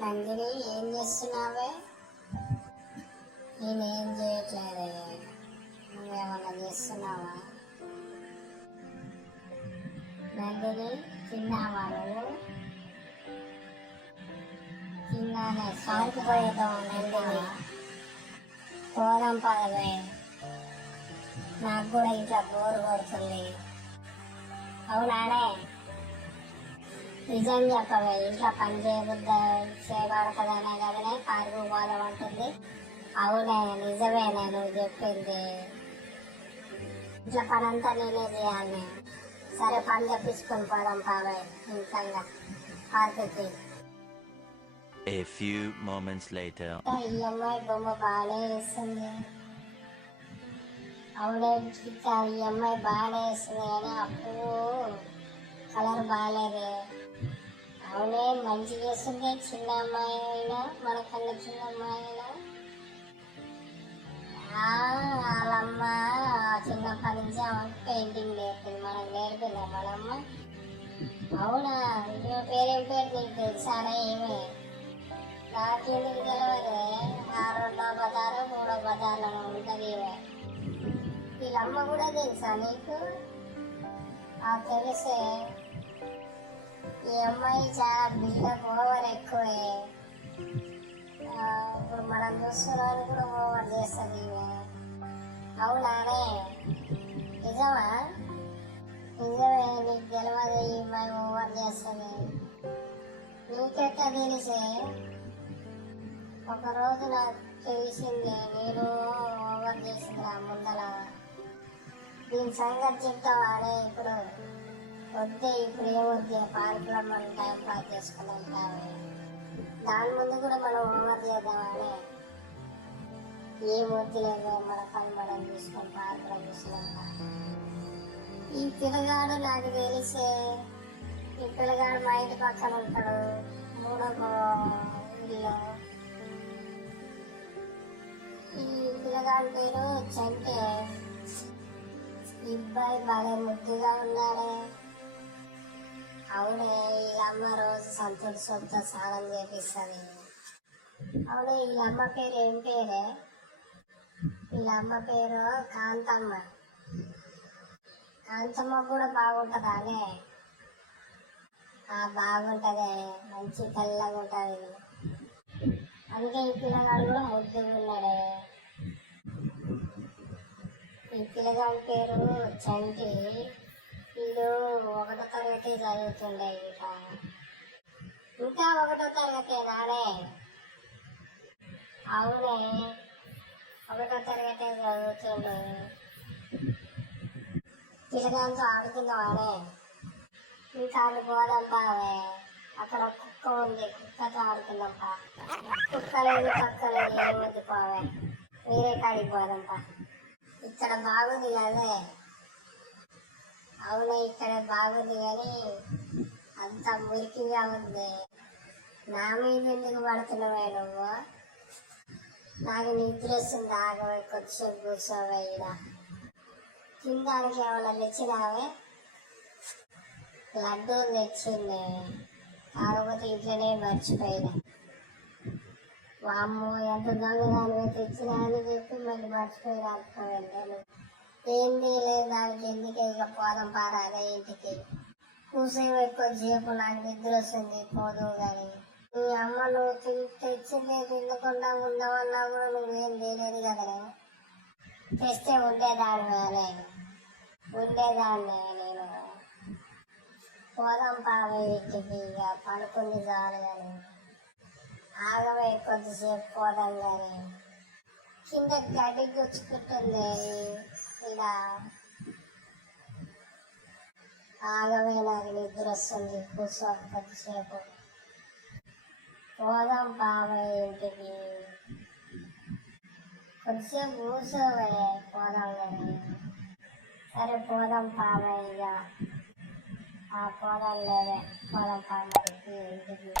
నందిని ఏం చేస్తున్నావే? నేనేం చేయట్లేదే. నువ్వేమన్నా చేస్తున్నావా? నందిని తిన్నావా నువ్వు? తిన్నానే. సాగుకు పోయేద్దాం నందిని. పోదాం పదవే. నాకు కూడా ఇట్లా బోరు కొడుతుంది. అవునానే? నిజం చెప్పవే. ఇంట్లో పని చేయబడతదనే కదనే పార్కు పోదాం అంటుంది. అవునే, నిజమేనే నువ్వు చెప్పింది. ఇంట్లో పని అంతా నేనే చేయాలి. సరే, పని చెప్పించుకొని పోదాం పావే ఇంట్లో పార్కుకి. A few moments later. ఈ అమ్మాయి బొమ్మ బాగానే వేస్తుంది. అవునే, ఈ అమ్మాయి బాగానే వేస్తుంది కానీ అప్పు కలర్ బాగాలేదే. అవునే, మంచి చేస్తుంది. చిన్న అమ్మాయి అయినా మనకన్నా చిన్న అమ్మాయి అయినా వాళ్ళమ్మ చిన్నప్పటి నుంచి ఆమెకు పెయింటింగ్ నేర్పింది. మనకు నేర్పిందా మనమ్మ? అవునా? ఈమె పేరేం పేరు నీకు తెలుసానే? ఏమే నాకెందుకు తెలియదే. 2వ బజారు 3వ బజార్లో ఉంటుంది ఈమె. వీళ్ళమ్మ కూడా తెలుసా నీకు? తెలిసే. ఈ అమ్మాయి చాలా బిల్డప్ ఓవర్ ఎక్కువే. ఇప్పుడు మనం చూస్తున్నాను కూడా ఓవర్ చేస్తుంది ఈమె. అవునానే? నిజమా? నిజమే. నీకు తెలియదు ఈ అమ్మాయి ఓవర్ చేస్తుంది. నీకెట్లా తెలిసే? ఒకరోజు నాకు తెలిసిందే, నేను ఓవర్ చేసిందిరా ముందల. దీని సంగతి చెప్తావానే? ఇప్పుడు వద్దే. ఇప్పుడు ఏమొద్దే, పార్కులో మనం టైం పాస్ చేసుకున్నాం కావే. దాని ముందు కూడా మనం ఓవర్ చేద్దామని. ఏమొద్దులేదో, మన పని మనం చూసుకొని పార్కులో చూసుకుంటాం. ఈ పిల్లగాడు నాకు తెలిసే. ఈ పిల్లగాడు మా ఇంటి పక్కన ఉంటాడు, 3వ ఇల్లు. ఈ పిల్లగాడి పేరు చంటే. ఈ అబ్బాయి బాగా ముద్దుగా ఉన్నాడే. అవునే, వీళ్ళమ్మ రోజు సంతూర్ సోప్తో స్నానం చేపిస్తుంది. అవునే, వీళ్ళమ్మ పేరు ఏం పేరే? వీళ్ళమ్మ పేరు కాంతమ్మ. కాంతమ్మ కూడా బాగుంటుందానే? బాగుంటుందే, మంచి తెల్లగా ఉంటుంది. అందుకే ఈ పిల్లగాడు కూడా ముద్దుగా ఉన్నాడే. ఈ పిల్లగాడి పేరు చంటి. వీడు 1వ తరగతి చదువుతుండే. ఇంకా 1వ తరగతి నానే? అవునే, 1వ తరగతి చదువుతుండే. పిల్లగాంతో ఆడుకుందామనే? ఇంకా ఆడుకోవడం పావే. అక్కడ కుక్క ఉంది, కుక్కతో ఆడుకుందాం పా. కుక్క లేదు, పక్క లేదు, ఏమొద్దు పావే. వేరే కాడికి పోదాం పా. ఇక్కడ బాగుంది కదే. అవునే, ఇక్కడ బాగుంది కానీ అంత మురికిగా ఉంది. నా మీద ఎందుకు పడుతున్నావే నువ్వు? నాకు నిద్ర వస్తుంది. ఆగవే, కొద్దిసేపు కూర్చోవే. ఇక్కడ తినడానికి ఏమైనా తెచ్చినావే? లడ్డూలు తెచ్చింది, కాకపోతే ఇంట్లోనే మర్చిపోయినా. వామ్మో, ఎంత దొంగదానివే. తెచ్చినా అని చెప్పి మళ్ళీ మర్చిపోయినా అనుకోవాలి. ఏంది లేదు దానికి ఎందుకే. ఇక పోదాం పారా అదే ఇంటికి. కూసేపు ఎక్కువసేపు నాకు నిద్ర వస్తుంది, పోదు కానీ. నీ అమ్మ నువ్వు తెచ్చింది తినకుండా ఉందామన్నా కూడా నువ్వేం తెలియదు కదనే. తెస్తే ఉండేదాన్ని నేను. పోదాం పావే ఇంటికి. ఇక పడుకుంది చాలు కానీ. ఆగవే, కొద్దిసేపు పోదాం కానీ. కింద గడ్డి గుచ్చుకుంటుంది ఇలా. ఆగవే, నాకు నిద్ర వస్తుంది. కూర్చో కొద్దిసేపు. పోదాం పావే ఇంటికి. కొద్దిసేపు కూర్చోవే, పోదాం కానీ. సరే పోదాం పావే. ఇక పోదాం లేవే, పోదాం పావే ఇంటికి.